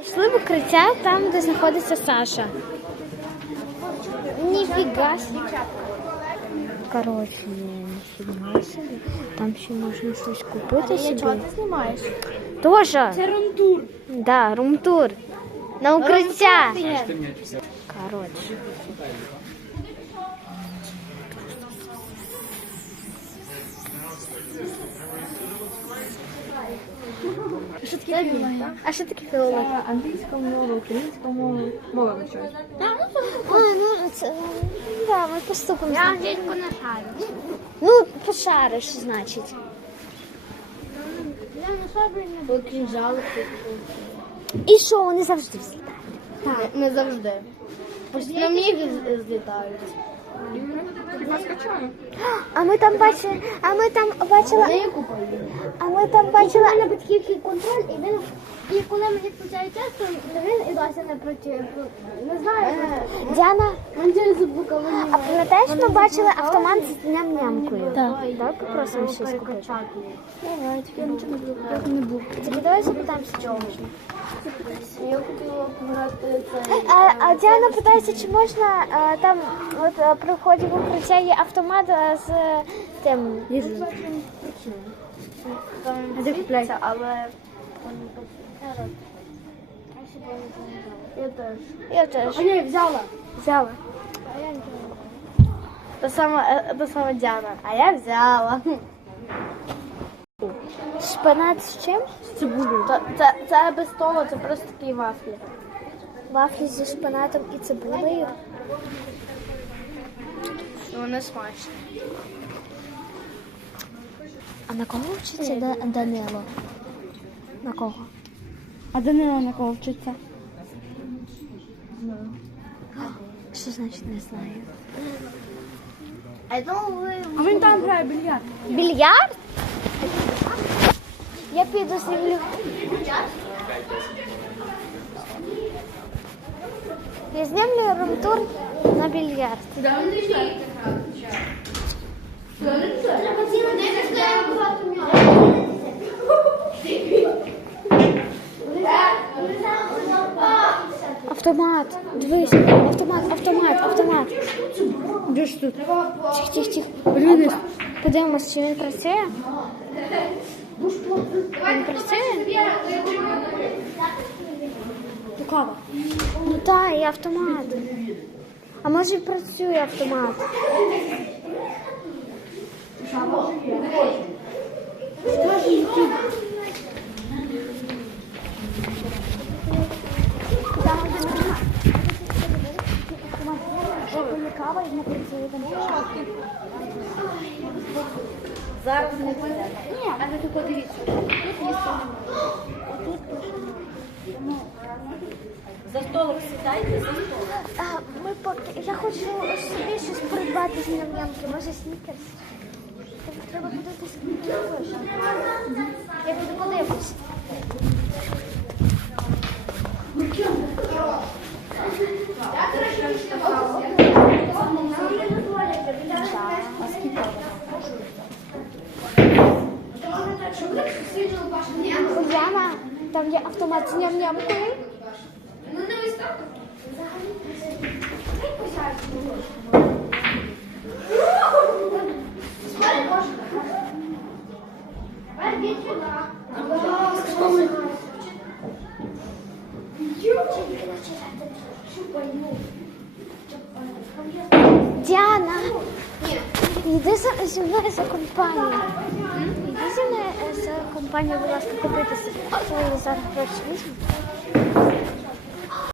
Пішли в укриття там, где находится Саша. Ніфіга Короче, нифіга собі. Там что-то купить купити Я чого ты -то снимаешь? Тоже. Це румтур. Да, румтур. На укриття. Короче. Да, да? А что такие філолог? А що таке філолог? Англійська мова, українська мова, мова да, на ну, Ой, ну це... Да, мы постукаємо. Я англійську не шарю. Ну, пошариш, значит. Я ну, на собі ну, не буду. Ой, кінжали. І що, вони завжди взлітають? Так, не завжди. Пусть на з злітають. М -м -м. А, ми? а ми там бачили, а ми там бачили. А ми там бачили, контроль, і він. І коли мені включають асфальт, то він і досі не да. проти. Ну, не знаю. Дяна за букалом. Давай попросимо ще з кукача. а, а, а Диана пытается, чем можно, а, там вот а, приходить в цей автомат з тим? Їздим. Там дивиться, Это, я теж. Я взяла. Взяла. Это я не сама, та сама Діана. А я взяла. Шпинат з чим? З цибулею. Це, це без того, це просто такі вафлі. Вафлі зі шпинатом і цибулею. Ну, вони смачні. А на кого вчиться да, Данило? На кого? А Данила на кого no. Шо, значить, Не знаю. значить Данило вчиться? Що не знаю? А він там грає більярд. Більярд? Я піду з ним люблю. Я з ним люблю на більярд. Автомат, дивись, автомат, автомат, автомат. Де ж тут? Тихо, тихо, тихо. Подивимось, чи він працює. Такова. Ну да, и автомат. А може пращу, и працює автомат. Що може? цікава, як не працює там. Зараз не буде. Ні, а не тільки подивіться. Отут тушимо. За столом сідайте, за столом. Ми поки, я хочу собі щось придбати з ням'янки, може снікерс? Треба буде десь. Я буду подивлюся. Яма, там є автомат, з ням ням Ну, не ось так. Диана! Нет. Иди со мной с компанией. Иди со мной с компанией, пожалуйста, какой-то свой зарплатный